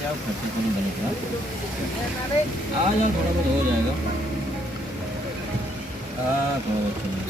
जाओ खर्चे को नहीं बनेगा। आ जाओ, थोड़ा बहुत हो जाएगा। हाँ, थोड़ा बहुत चलिए।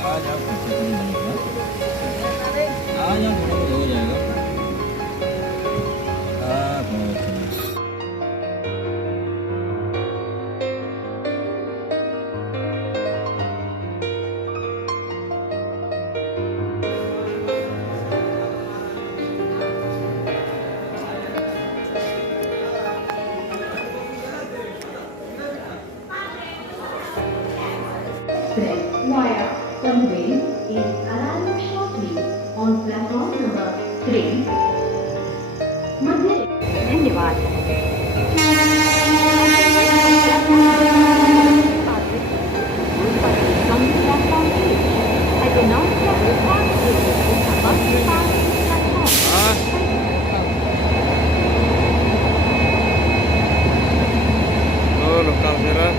आ जाओ, खर्चे को नहीं बनेगा। आ जाओ, थोड़ा बहुत हो जाएगा। हाँ, थोड़ा बहुत चलिए। Express via Conveyance is arriving shortly on platform number 3. धन्यवाद। Oh, lokal merah.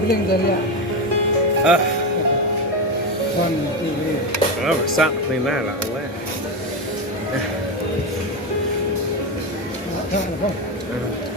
Bilang dari Ah, con ini. nó phải sẵn thì là quá. Không.